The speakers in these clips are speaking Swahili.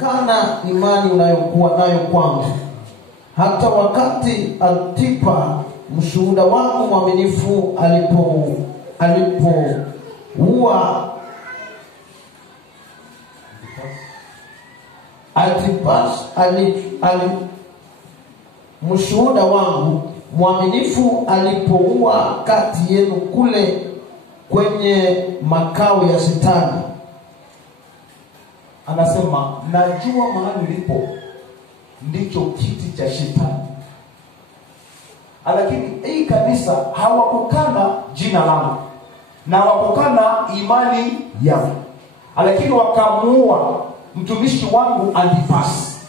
Kana imani unayokuwa nayo kwangu, hata wakati Antipa mshuhuda wangu mwaminifu mshuhuda wangu mwaminifu alipoua kati yenu kule kwenye makao ya Shetani. Anasema najua mahali ulipo ndicho kiti cha Shetani. Lakini hii kanisa hawakukana jina langu na hawakukana imani yangu, lakini wakamuua mtumishi wangu Antipas.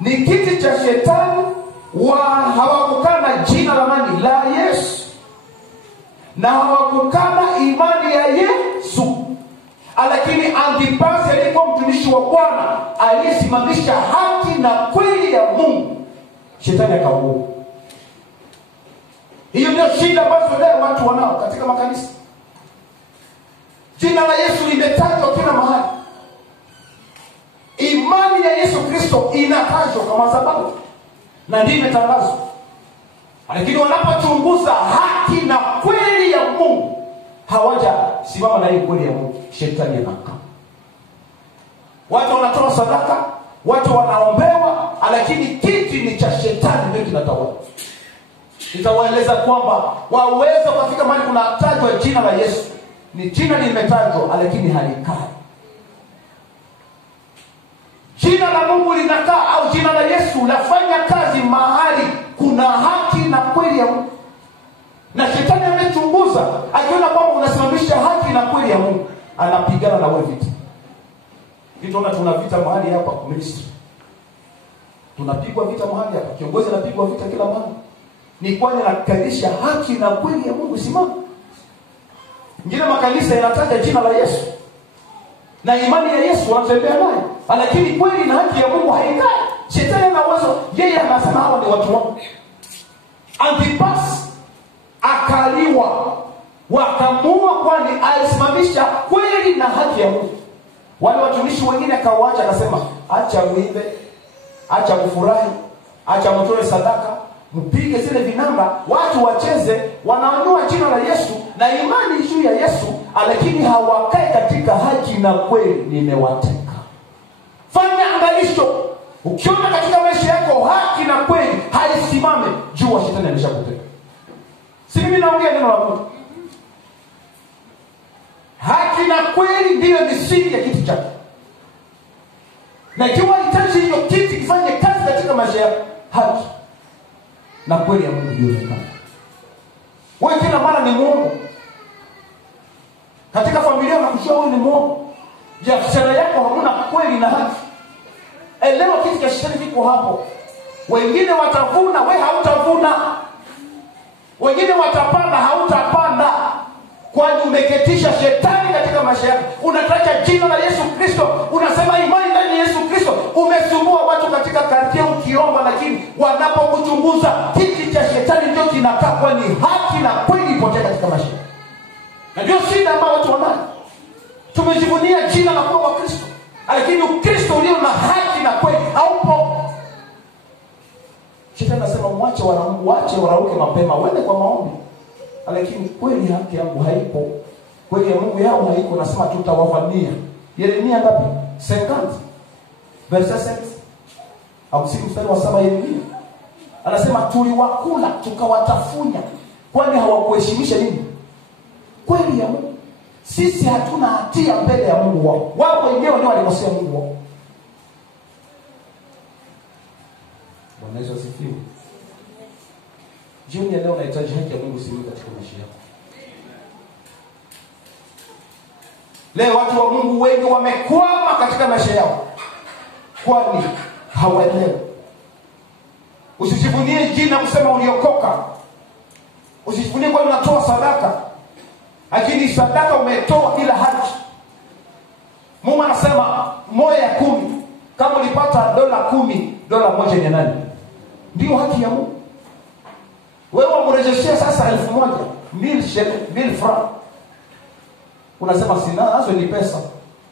Ni kiti cha Shetani. Hawakukana jina la nani? La Yesu. Na hawakukana imani ya Yesu. Lakini Antipas alikuwa mtumishi wa Bwana aliyesimamisha haki na kweli ya Mungu. Shetani akamuua. Hiyo ndio shida ambazo leo watu wanao katika makanisa. Jina la Yesu limetajwa kila mahali. Imani ya Yesu Kristo inatajwa kama sababu na ndiyo imetangazwa. Lakini wanapochunguza haki na kweli ya Mungu, hawaja simama na hiyo kweli ya Mungu. Shetani anakaa. Watu wanatoa sadaka, watu wanaombewa, lakini kiti ni cha Shetani ndio kinatawala. Nitawaeleza kwamba waweza kufika mahali kunatajwa jina la Yesu. Ni jina limetajwa lakini halikai. Jina la Mungu linakaa au jina la Yesu lafanya kazi mahali kuna haki na kweli ya Mungu. Na Shetani amechunguza, akiona kwamba unasimamisha haki na kweli ya Mungu, anapigana na wewe vita. Tunaona tuna vita mahali hapa kwa ministry. Tunapigwa vita mahali hapa. Kiongozi anapigwa vita kila mahali. Ni kwani anakalisha haki na kweli ya Mungu simama. Ngine makanisa yanataja jina la Yesu na imani ya Yesu wanatembea nayo, lakini kweli na haki ya Mungu haikai. Shetani ana uwezo, yeye anasema hawa ni watu wangu. Antipas akaliwa, wakamuua kwani alisimamisha kweli na haki ya Mungu. Wale watumishi wengine akawaacha, akasema acha muibe, acha kufurahi, acha mtoe sadaka, mpige zile vinamba, watu wacheze, wanaondoa jina la Yesu na imani juu ya Yesu, lakini hawakai katika haki na kweli. Nimewateka. Fanya angalisho. Ukiona katika maisha yako haki na kweli haisimame, jua Shetani ameshakuteka. Si mimi naongea neno la Mungu. Haki na kweli ndiyo misingi ya kiti chako. Na ikiwa hitaji hiyo kiti kifanye kazi katika maisha yako, haki na kweli ya Mungu ndio inakaa. Wewe kila mara ni muongo. Katika familia unakushua wewe ni muongo. Biashara yako hamuna kweli na haki. Elewa kiti cha Shetani kiko hapo. Wengine watavuna, wewe hautavuna. Wengine watapanda, hautapanda. Kwani umeketisha Shetani katika maisha yako. Unataja jina la Yesu Kristo, unasema imani ndani ya Yesu Kristo. Umesumbua watu katika kartia ukiomba, lakini wanapokuchunguza kiti cha Shetani ndio kinakaa, kwani haki na kweli ipotea katika maisha. Na ndio shida ambayo watu wanayo. Tumejivunia jina la kuwa wa Kristo, lakini Ukristo ulio na haki na kweli haupo. Shetani anasema waache warauke mapema, uende kwa maombi. Lakini kweli haki yangu haipo, kweli ya Mungu yao haiko. Nasema tutawavamia. Yeremia ngapi? 50 verse 6 au 6 mstari wa 7. Yeremia anasema tuliwakula tukawatafunya, kwani hawakuheshimisha nini? Kweli ya Mungu. Sisi hatuna hatia mbele ya Mungu wao. Wao wenyewe ndio walikosea Mungu wao. Bwana Yesu asifiwe. Jioni leo unahitaji haki ya Mungu simama katika maisha yako. Leo watu wa Mungu wengi wamekwama katika maisha yao, kwani hawaelewi. Usijivunie jina kusema uliokoka. Usijivunie kwa unatoa sadaka, lakini sadaka umetoa bila haki. Mungu anasema moja 10. Kama ulipata $10, $1 ni nani? Ndio haki ya Mungu. Wewe umrejeshia sasa 1000, 1000 francs. Unasema sina nazo ni pesa.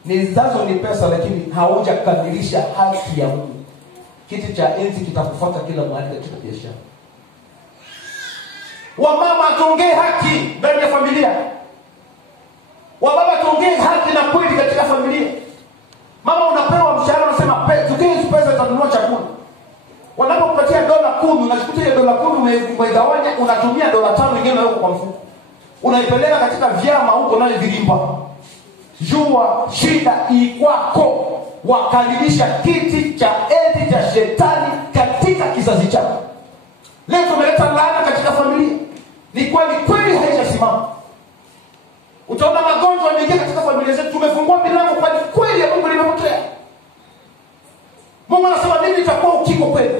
Nizazo ni pesa, lakini haujakamilisha haki ya Mungu. Kiti cha enzi kitakufuata kila mahali katika biashara. Wamama tuongee haki ndani ya familia. Wababa tuongee haki na kweli katika familia. Mama unapewa mshahara, unasema pesa itanunua chakula. Wanapokupatia $10, unachukua ile $10 umegawanya, unatumia $5 nyingine unaweka kwa mfuko. Unaipeleka katika vyama huko nayo vilimba. Jua shida ikwako. Wakaribisha kiti cha enzi cha shetani katika kizazi chako. Leo tumeleta laana katika familia. Ni kweli haijasimama. Utaona magonjwa yameingia katika familia zetu. Tumefungua milango kwa kweli ya Mungu limepotea. Mungu anasema mimi nitakuwa ukingo kweli.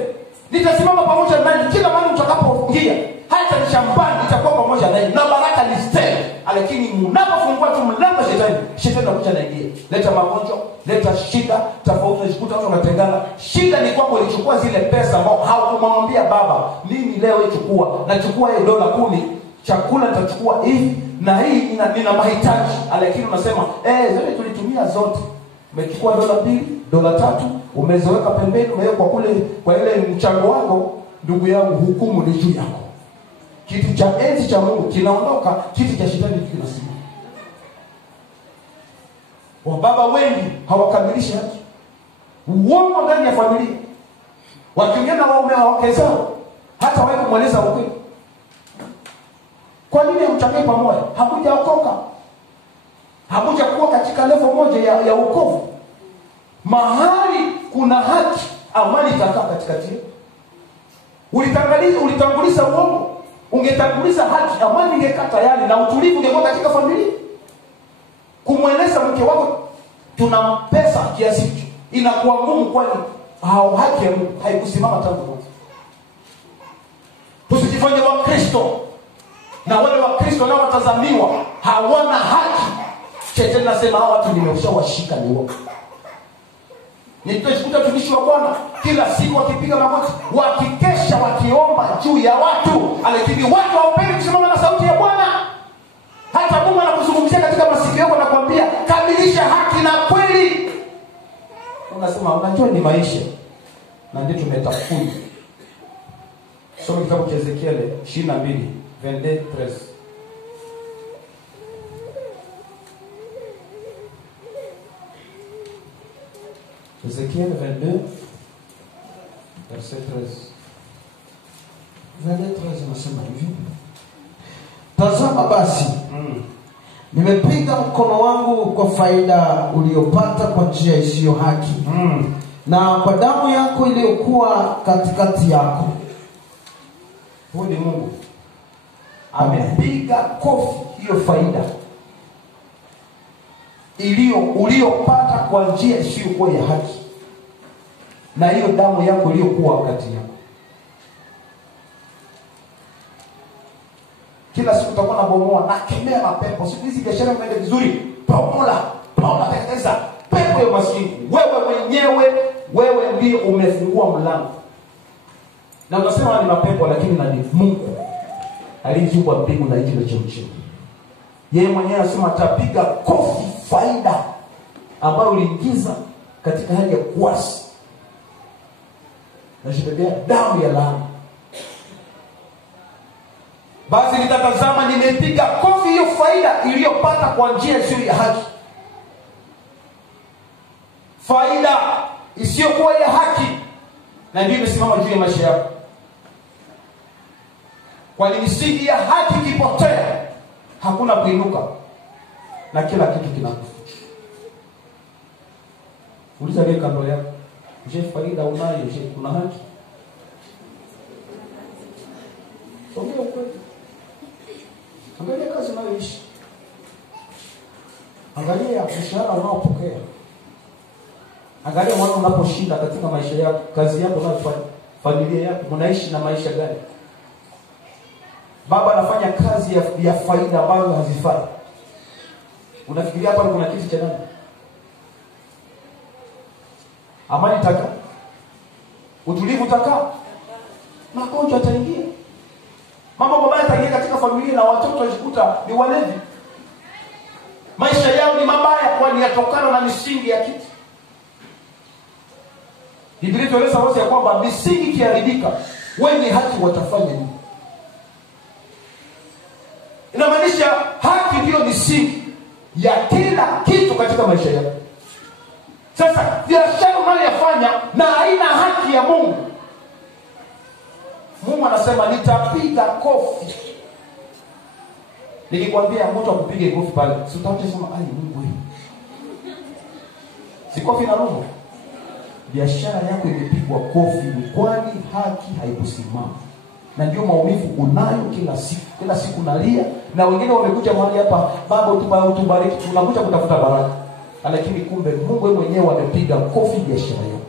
Nitasimama pamoja nanyi kila mahali mtakapoingia. Hata ni shambani nitakuwa pamoja nanyi. Na baraka ni stay. Lakini mnapofungua tu mlango shetani anakuja naingia. Leta magonjwa, leta shida, tofauti unajikuta watu wanatengana. Shida ni kwamba ulichukua zile pesa ambao haukumwambia baba, mimi leo ichukua, nachukua ile $10, chakula nitachukua hivi na hii nina mahitaji. Lakini unasema zote tulitumia zote. Umechukua $2, $3, umezoweka pembeni, umeweka kule kwa ile mchango wako. Ndugu yangu, hukumu ni juu yako. Kiti cha enzi cha Mungu kinaondoka, kiti cha shetani kinasimama. Wababa wengi hawakamilishi haki. Uongo ndani ya familia. Wakiongea na wake zao, hata wao kumweleza ukweli. Kwa nini hamchangie pamoja? Hakujaokoka. Hakujakuwa katika level moja ya wokovu. Mahali kuna haki, amani itakaa katikati. Ulitanguliza uongo. Ungetanguliza haki, amani ingekaa tayari na utulivu ungekuwa katika familia. Kumweleza mke wako tuna pesa kiasi hicho inakuwa ngumu, kwani haki ya Mungu haikusimama tangu mwanzo. Tusijifanye Wakristo na wale Wakristo nao watazamiwa hawana haki. Shetani anasema hawa watu nimeshawashika ni wao. Nitashikuta tumishi wa Bwana kila siku wakipiga magoti, wakikesha, wakiomba juu ya watu, lakini watu hawapendi kusimama na sauti ya Bwana. Hata Mungu anakuzungumzia katika masikio yako na kuambia kamilisha haki na kweli. Unasema unajua ni maisha. Na ndio tumetafuta. Soma kitabu cha Ezekiel 22:22-23. Ezekiel 22 verset 13. 23 nasema hivi. Tazama basi, nimepiga mkono wangu kwa faida uliyopata kwa njia isiyo haki, na kwa damu yako iliyokuwa katikati yako. Huyu ni Mungu. Amepiga kofi hiyo faida uliyopata kwa njia isiyokuwa ya haki, na hiyo damu yako iliyokuwa kati yako. Kila siku utakuwa na bomoa na kemea mapepo. Siku hizi biashara inaenda vizuri. Bomola, teketeza pepo ya maskini. Wewe ndiye umefungua mlango. Na unasema ni mapepo, lakini na ni Mungu aliyeumba mbingu na nchi na chemchemi. Yeye mwenyewe anasema atapiga kofi faida ambayo uliingiza katika hali ya kuasi. Na shibebea damu ya laana. Basi nitatazama nimepiga kofi hiyo faida iliyopata kwa njia isiyo ya haki. Faida isiyokuwa ya haki, na ndio imesimama juu ya maisha yako. Kwa misingi ya haki kipotea, hakuna kuinuka na kila kitu kinakufa. Uliza yeye kando yako, je, faida unayo? Je, kuna haki? Ongea ukweli. Angalia kazi unayoishi. Angalia mshahara unaopokea. Angalia mwana unaposhinda katika maisha yako, kazi yako unayofanya, familia yako, mnaishi na maisha gani? Baba anafanya kazi ya faida ambazo hazifai. Unafikiria hapa kuna kitu cha nani? Amani taka? Utulivu taka? Magonjwa yataingia. Mambo mabaya yataingia katika familia na watoto wajikuta ni walevi. Maisha yao ni mabaya kwani yatokana na misingi ya kitu. Biblia inatueleza wazi ya kwamba misingi ikiharibika, wenye haki watafanya nini? Inamaanisha haki ndiyo misingi ya kila kitu katika maisha yako. Sasa biashara unayofanya na haina haki ya Mungu, Mungu anasema nitapiga kofi. Nikikwambia mtu akupige kofi pale, si utasema ai Mungu wewe. Si kofi na roho. Biashara yako imepigwa kofi kwani haki haikusimama. Na ndio maumivu unayo kila siku. Kila siku unalia na wengine wamekuja mahali hapa, baba utubariki, tunakuja kutafuta baraka. Lakini kumbe Mungu mwenyewe amepiga kofi biashara yako.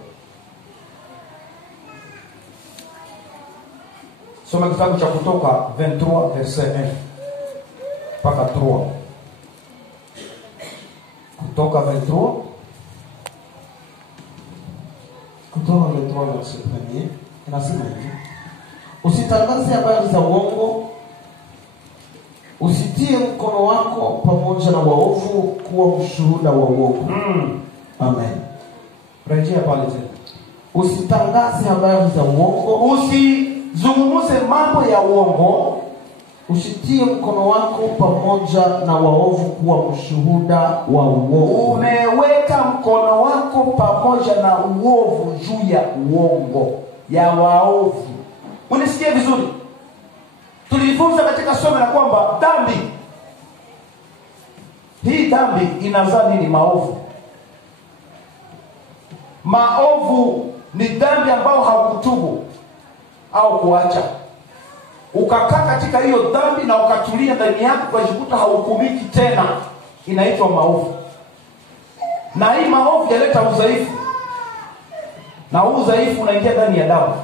Soma kitabu cha Kutoka 23 verset 1 mpaka 3. Kutoka 23 verset 1 inasema hivi: usitangaze habari za uongo, usitie mkono wako pamoja na waovu kuwa mshuhuda wa uongo. Amen. Rejea pale tena. Usitangaze habari za uongo, usizungumze mambo ya uongo, usitie mkono wako pamoja na waovu kuwa mshuhuda wa uongo. Umeweka mkono wako pamoja na uovu juu ya uongo ya waovu. Unisikie vizuri. Tulijifunza katika somo la kwamba dhambi hii dhambi inazaa nini? Maovu. Maovu ni dhambi ambao haukutubu au kuacha. Ukakaa katika hiyo dhambi na ukatulia ndani yako ukajikuta haukumiki tena, inaitwa maovu. Na hii maovu yaleta udhaifu. Na huu udhaifu unaingia ndani ya damu.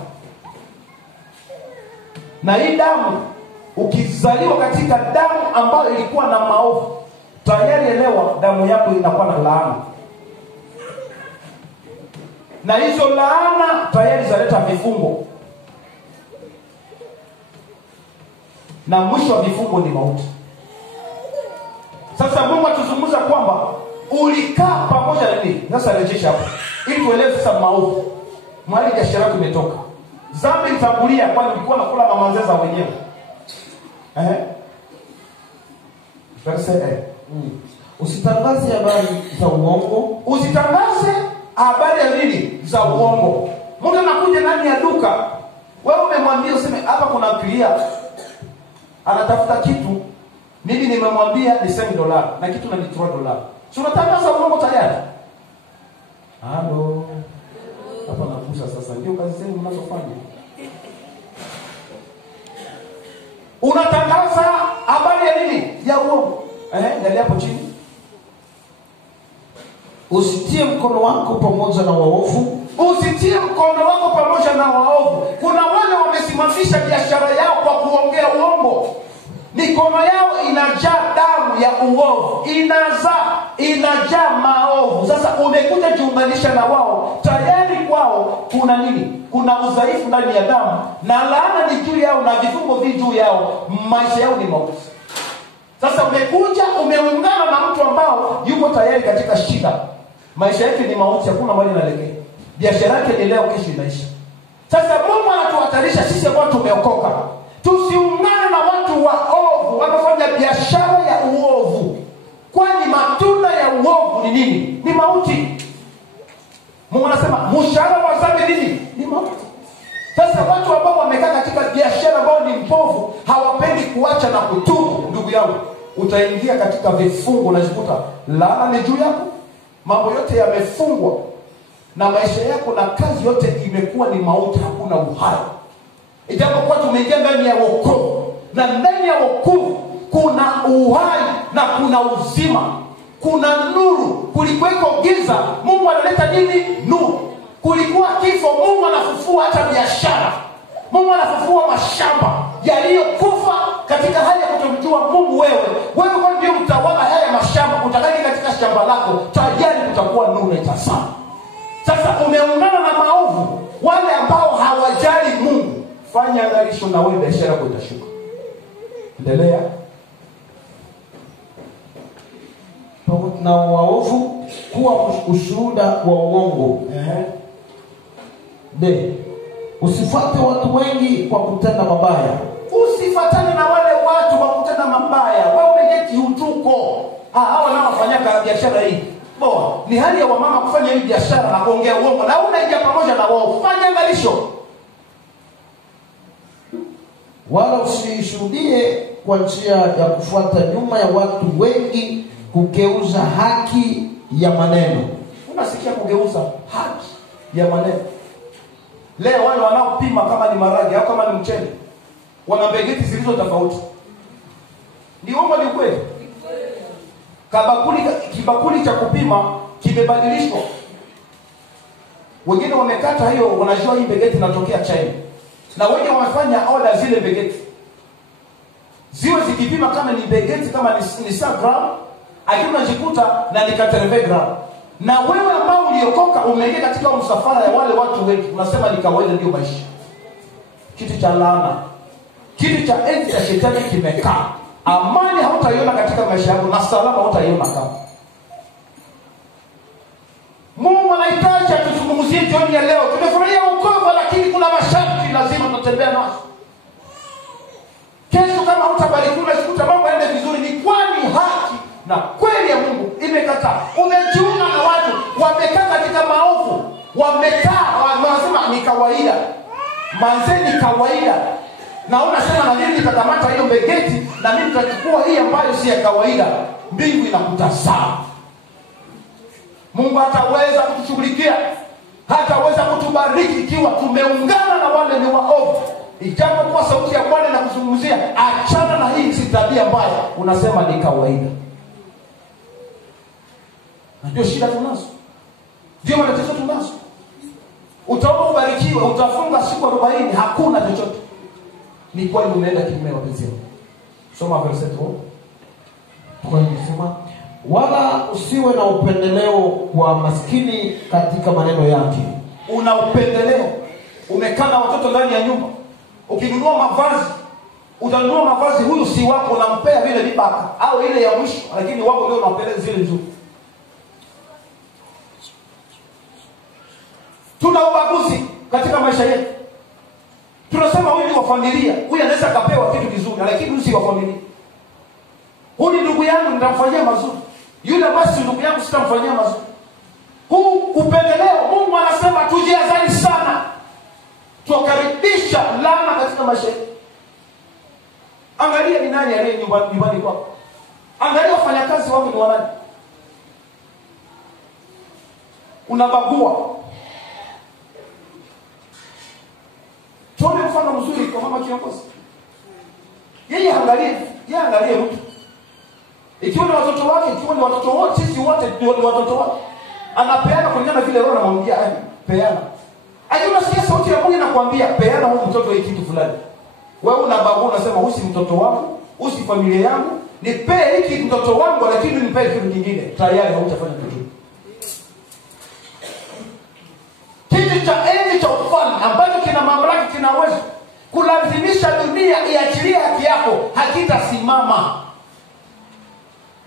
Na hii damu ukizaliwa katika damu ambayo ilikuwa na maovu, tayari elewa damu yako inakuwa na laana. Na hizo laana tayari zaleta vifungo. Na mwisho wa vifungo ni mauti. Sasa Mungu atuzungumza kwamba ulikaa pamoja na nini? Sasa rejesha hapo. Ili tuelewe sasa maovu. Mahali biashara yako imetoka. Dhambi ilitangulia kwani ulikuwa unakula mamanzeza wenyewe. Verse usitangaze habari za uongo, usitangaze habari ya nini? Za uongo. Mtu anakuja ndani ya duka, wewe umemwambia useme hapa kuna clear. Anatafuta kitu, mimi nimemwambia ni $7 na kitu ni $12. Si unatangaza uongo tayari? Halo. Hapa nakuza sasa ndio kazi zenu mnazofanya. Unatangaza habari ya nini? Ya uongo. Ndani hapo chini. usitie mkono wako pamoja na waovu, usitie mkono wako pamoja na waovu. Kuna wale wamesimamisha biashara yao kwa kuongea uongo. Mikono yao inajaa damu ya uovu, inajaa maovu. Sasa umekuja jiunganisha na wao, tayari kwao kuna nini? Kuna udhaifu ndani ya damu, na laana ni juu yao na vifungo vi juu yao. Maisha yao ni mauti. Sasa umekuja umeungana na mtu ambao yuko tayari katika shida. Maisha yake ni mauti, hakuna mahali inaelekea. Biashara yake ni leo, kesho inaisha. Sasa Mungu anatuhatarisha sisi ambao tumeokoka, tusiungane na watu waovu wanafanya biashara ya uovu. Kwani matunda ya uovu ni nini? Ni mauti. Mungu anasema mshahara wa dhambi nini? Ni mauti. Sasa watu ambao wamekaa katika biashara ambao ni mbovu, hawapendi kuacha na kutubu, ndugu yangu, utaingia katika vifungo na jikuta laana ni juu yako. Mambo yote yamefungwa na maisha yako na kazi yote imekuwa ni mauti, hakuna uhai. Ijapokuwa tumeingia ndani ya wokovu, na ndani ya wokovu kuna uhai na kuna uzima, kuna nuru. Kulikuweko giza, Mungu analeta nini? Nuru. Kulikuwa kifo, Mungu anafufua hata biashara. Mungu anafufua mashamba yaliyokufa katika hali ya kutomjua Mungu. Wewe kwa ndio mtawala haya mashamba, utakaje katika shamba lako, tayari kutakuwa nuru na itasama. Sasa umeungana na maovu, wale ambao hawajali Mungu. Fanya angalisho na wewe, biashara yako itashuka. Endelea. na waovu kuwa ushuhuda wa uongo. Usifuate watu wengi kwa kutenda mabaya. Usifuatane na wale watu kwa kutenda mabaya. Wewe umejeti utuko. Hao nao wafanya biashara hii. Ni hali ya wamama kufanya hii biashara na kuongea uongo na unaingia pamoja na wao. Fanya angalisho. Wala usishuhudie kwa njia ya kufuata nyuma ya watu wengi kugeuza haki ya maneno. Unasikia kugeuza haki ya maneno. Leo wale wanaopima kama ni maragi au kama ni mchele wana begeti zilizo tofauti. Ni uongo ni kweli? Kibakuli cha kupima kimebadilishwa. Wengine wamekata hiyo, wanajua hii begeti inatokea China. Na wengine wamefanya order zile begeti ziwe zikipima kama ni begeti kama ni 100 gram, lakini unajikuta na ni 80 gram. Na wewe ambao uliokoka umeingia katika msafara ya wale watu wengi, unasema ni kawaida, ndio maisha. Kiti cha laana, kiti cha enzi ya shetani kimekaa. Amani hautaiona katika maisha yako na salama hautaiona kama. Mungu anahitaji atuzungumzie jioni ya leo. Tumefurahia wokovu lakini kuna masharti lazima tutembea nazo. Kesho kama hutabarikiwa unashikuta mambo yaende vizuri, ni kwani haki na kweli ya Mungu imekataa. Umejiunga na watu wamekaa katika maovu, wamekaa wanasema ni kawaida. Manze ni kawaida. Na unasema na mimi nitakamata hiyo begeti na mimi nitachukua hii ambayo si ya kawaida. Mbingu inakutazama. Mungu hataweza kutushughulikia, hataweza kutubariki ikiwa tumeungana na wale ni waovu. Ijapokuwa sauti ya Bwana inakuzungumzia achana na hii si tabia mbaya, unasema ni kawaida. Na ndio shida tunazo. Ndio matatizo tunazo. Utaomba ubarikiwe, utafunga siku 40 hakuna chochote. Ni kwani umeenda kinyume na mapenzi yako. Soma verse 2. Kwa hiyo sema wala usiwe na upendeleo kwa maskini katika maneno yake. Una upendeleo. Umekaa na watoto ndani ya nyumba. Ukinunua mavazi, utanunua mavazi huyu si wako, unampea vile vibaka au ile ya mwisho, lakini wako ndio unapeleka zile nzuri. Tuna ubaguzi katika maisha yetu. Tunasema huyu ni wa familia, huyu anaweza kapewa kitu kizuri, lakini huyu si wa familia. Huyu ndugu yangu nitamfanyia mazuri, yule basi ndugu yangu sitamfanyia mazuri. Huu upendeleo, Mungu anasema tujiazari sana. Tukaribisha laana katika maisha yetu. Angalia ni nani aliye nyumbani kwako. Angalia wafanyakazi wako ni wanani. Unabagua. Tuone mfano mzuri kwa mama kiongozi. Yeye angalie mtu. Ikiwa ni watoto wake, ikiwa ni watoto wote, sisi wote ni watoto wake. Anapeana kulingana vile roho anamwambia peana. Ajua sikia sauti ya Mungu inakwambia peana huyu mtoto hiki kitu fulani. Wewe unabagua unasema huyu si mtoto wangu, huyu si familia yangu, nipe hiki mtoto wangu lakini nipe kitu kingine. Tayari hautafanya kitu. Kiti cha enzi cha ufalme ambacho kina mamlaka, kina uwezo kulazimisha dunia iachilie haki yako, hakitasimama.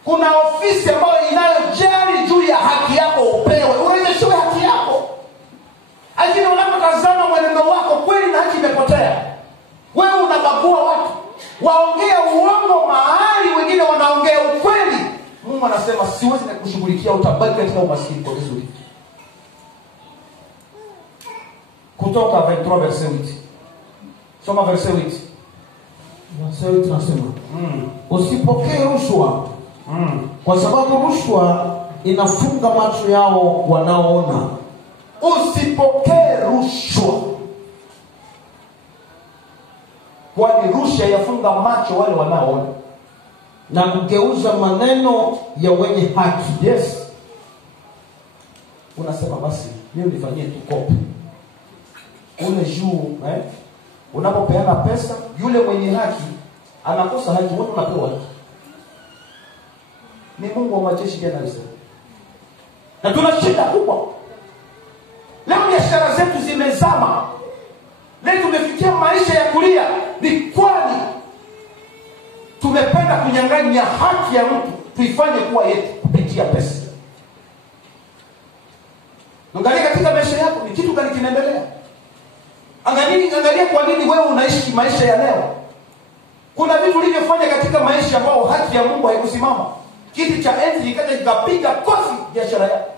Kuna ofisi ambayo inayojali juu ya haki yako upewe, urejeshewe haki yako. Lakini unapotazama mwenendo wako kweli na haki imepotea. Wewe unabagua watu, waongea uongo mahali wengine wanaongea ukweli. Mungu anasema siwezi kukushughulikia, utabaki katika umaskini kwa vizuri. Kutoka 23 verse 8. Soma verse 8. Verse 8 nasema usipokee rushwa. Kwa sababu rushwa inafunga macho yao wanaoona. Usipokee rushwa. Kwani rushwa yafunga macho wale wanaoona na kugeuza maneno ya wenye haki. Yes. Unasema basi mimi nifanyie tukope. Ule juu unapopeana pesa, yule mwenye haki anakosa haki, wewe unapewa haki. Ni Mungu wa majeshi pia anasema. Na tuna shida kubwa. Leo biashara zetu zimezama. Leo tumefikia maisha ya kulia. Ni kwani tumependa kunyang'anya haki ya mtu tuifanye kuwa yetu kupitia kupitia pesa. Angalia katika maisha yako ni kitu gani kinaendelea. Angalia kwa nini wewe unaishi maisha ya leo. Kuna vitu ulivyofanya katika maisha ambao haki ya Mungu haikusimama. Kiti cha enzi kikaja kikapiga kofi biashara yako.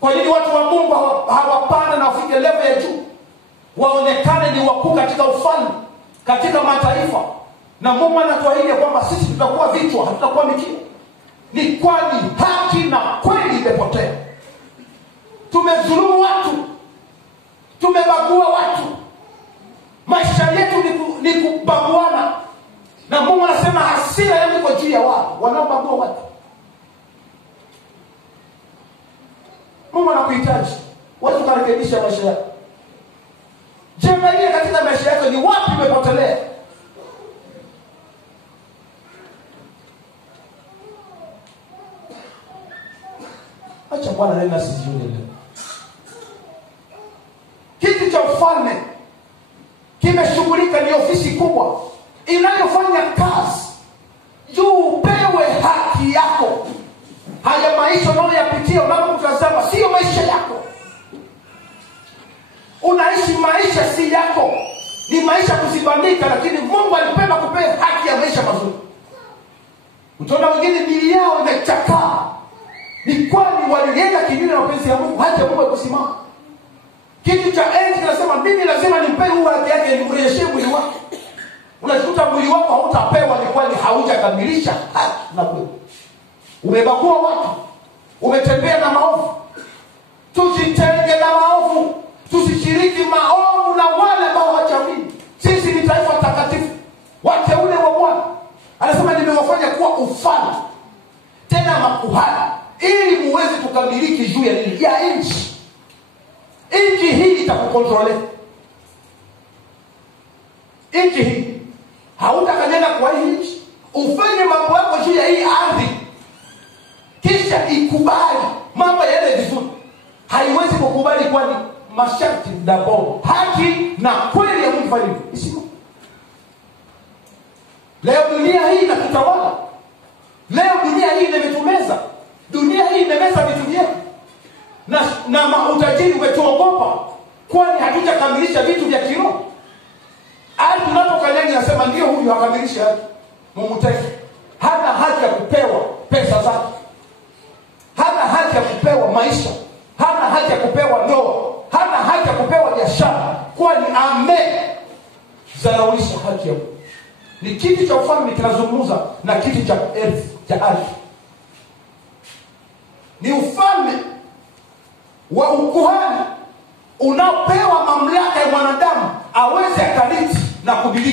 Kwa nini watu wa Mungu hawapanda na wafike level ya juu? Waonekane ni wakuu katika ufalme, katika mataifa. Na Mungu anatuahidi kwamba sisi tutakuwa vichwa, hatutakuwa mikia. Ni kwani haki na kweli imepotea. Tumedhulumu watu. Tumebagua watu. Maisha yetu ni kubaguana. Na Mungu anasema hasira yangu iko juu ya wao wanaobagua watu. Mungu anakuhitaji wewe kurekebisha maisha yako. Jiangalie katika maisha yako ni wapi umepotelea. Acha Bwana nena sisi leo. Kiti cha ufalme kimeshughulika, ni ofisi kubwa inayofanya kazi juu upewe haki yako. Haya maisha unayoyapitia unapotazama sio maisha yako. Unaishi maisha si yako. Ni maisha kuzibandika, lakini Mungu alipenda kupea haki ya maisha mazuri. Utaona wengine mili yao imechakaa. Ni kwani walienda kinyume na mapenzi ya Mungu, hata Mungu akusimama. Kitu cha enzi kinasema mimi lazima nimpe huu haki yake, nimrejeshie mwili wake. Unajikuta mwili wako hautapewa ni kwani haujakamilisha haki na kweli. Umebagua watu. Umetembea na maovu. Tusitenge na maovu. Tusishiriki maovu na wale ambao hawaamini. Sisi ni taifa takatifu, wateule wa Bwana. Anasema nimewafanya kuwa ufalme, tena makuhani, ili muweze kukamiliki juu ya nini? Ya nchi. Nchi hii itakukontrolea. Nchi hii hautakanyana kwa hii nchi. Ufanye mambo yako juu ya hii ardhi, kisha ikubali mambo yale vizuri. Haiwezi kukubali kwani masharti ndabo haki na kweli ya Mungu fanyike. Isimo. Leo dunia hii inatutawala. Leo dunia hii imetumeza. Dunia hii imemeza vitu vyetu. Na utajiri umetuogopa kwani hatujakamilisha vitu vya kiroho. Hadi tunapokanyanga nasema ndio huyu hakamilisha haki. Mumuteke. Hana haki ya kupewa pesa zake. Hana haki ya kupewa maisha. Hana haki ya kupewa ndoa. Hana haki ya kupewa biashara. Kwani zaraulisha haki ya Mungu. Ni kiti cha ufalme kinazungumza na kiti cha ardhi, cha ardhi. Ni ufalme wa ukuhani unaopewa mamlaka ya mwanadamu aweze akaliti na kubiliki.